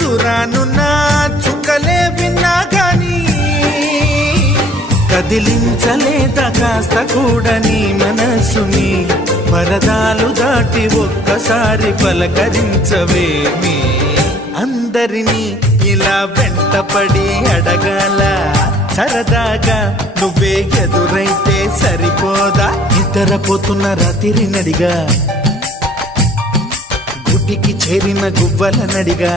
దూరానున్న చుక్కలే విన్నా గాని కదిలించలేదా కాస్త కూడా నీ మనసుని పరదాలు దాటి ఒక్కసారి పలకరించవేమి అందరినీ ఇలా వెంటపడి అడగాల సరదాగా నువ్వే ఎదురైతే సరిపోదా నిద్రపోతున్న రాత్రి నడిగా గుడికి చేరిన గువ్వల నడిగా